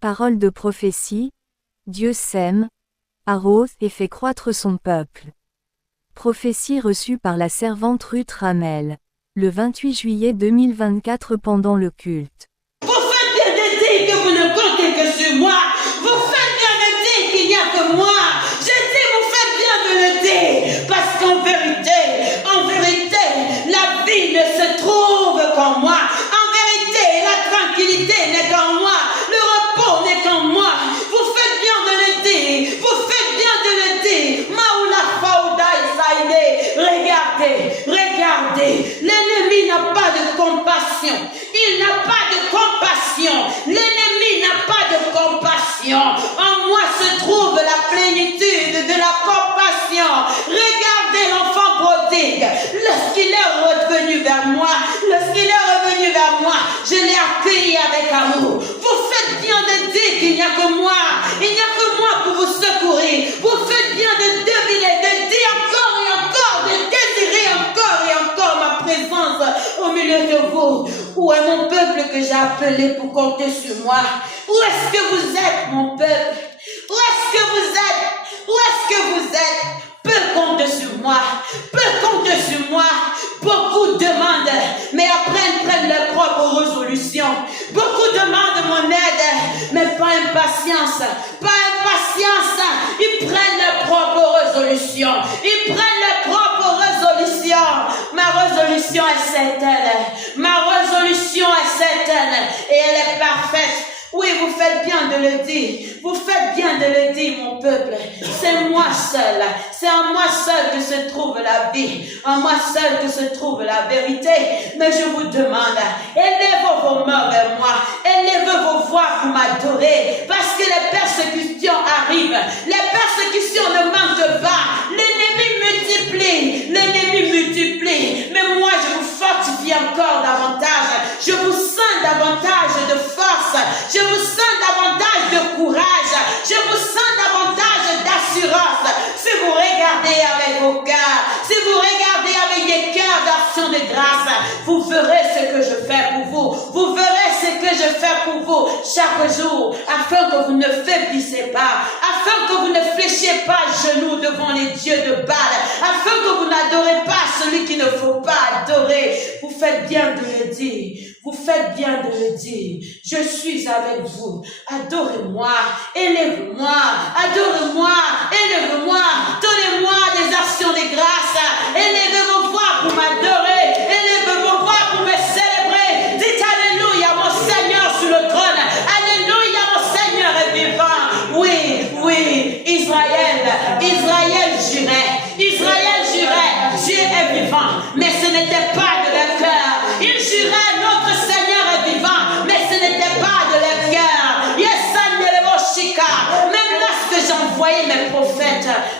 Parole de prophétie, Dieu sème, arrose et fait croître son peuple. Prophétie reçue par la servante Ruth Ramel. Le 28 juillet 2024 pendant le culte. Vous faites bien de dire que vous ne comptez que sur moi. Vous faites bien de dire qu'il n'y a que moi. Je dis, vous faites bien de le dire. Parce qu'en vérité, la vie ne se trouve qu'en moi. En vérité, la tranquillité n'est qu'en moi. Le repos n'est qu'en moi. Vous faites bien de le dire. Vous faites bien de le dire. Maoula Faouda Isaïdé. Regardez. L'ennemi n'a pas de compassion. Il n'a pas de compassion. L'ennemi n'a pas de compassion. En moi se trouve la plénitude de la compassion. Regardez l'enfant prodigue. Lorsqu'il est revenu vers moi, je l'ai accueilli avec amour. Vous faites bien de dire qu'il n'y a que moi. Il n'y a que moi pour vous secourir. Vous faites bien de deviner, de dire encore et encore, de désirer encore et encore ma présence au milieu de vous. Où est mon peuple que j'ai appelé pour compter sur moi? Où est-ce que vous êtes, mon peuple? Où est-ce que vous êtes? Où est-ce que vous êtes? Peu compte sur moi. Peu compte sur moi. Beaucoup demandent, mais après ils prennent leurs propres résolutions. Beaucoup demandent mon aide, mais pas impatience. Pas impatience. Ils prennent leurs propres résolutions. Ils prennent leurs propres résolutions. Ma résolution est certaine. Ma résolution est certaine. Et elle est parfaite. Oui, vous faites bien de le dire. Vous faites bien de le dire, mon peuple. C'est moi seul. C'est en moi seul que se trouve la vie. En moi seul que se trouve la vérité. Mais je vous demande, élevez vos mains vers moi. Élevez vos voix pour m'adorer. Parce que les persécutions arrivent. Les persécutions ne manquent pas. L'ennemi multiplie. L'ennemi multiplie. Mais moi, je vous fortifie encore davantage. Je vous sens davantage de force. Je vous sens davantage de courage. Je vous sens davantage d'assurance. Si vous regardez avec vos cœurs, si vous regardez avec des cœurs d'action de grâce, vous verrez ce que je fais pour vous. Vous verrez ce que je fais pour vous chaque jour, afin que vous ne faiblissez pas, afin que vous ne fléchiez pas genoux devant les dieux de Baal, afin que vous n'adorez pas celui qu'il ne faut pas adorer. Vous faites bien de le dire. Vous faites bien de le dire. Je suis avec vous. Adorez-moi. Élève-moi. Adorez-moi. Élève-moi. Donnez-moi des actions de grâce. Élevez vos voix pour m'adorer. Élevez vos voix pour me célébrer. Dites Alléluia, mon Seigneur sur le trône. Alléluia, mon Seigneur est vivant. Oui, Israël jurait. Israël jurait. Dieu est vivant. Mais ce n'était pas de leur cœur. Ils juraient, notre Seigneur est vivant, mais ce n'était pas de leur cœur.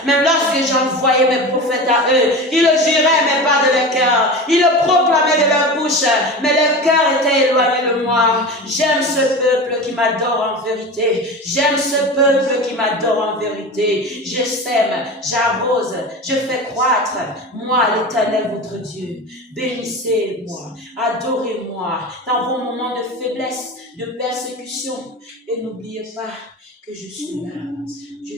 Même lorsque j'envoyais mes prophètes à eux, ils le juraient, mais pas de leur cœur. Ils le proclamaient de leur bouche, mais leur cœur était éloigné de moi. J'aime ce peuple qui m'adore en vérité. J'aime ce peuple qui m'adore en vérité. Je sème, j'arrose, je fais croître. Moi, l'Éternel, votre Dieu. Bénissez-moi, adorez-moi dans vos moments de faiblesse, de persécution. Et n'oubliez pas que je suis là. Je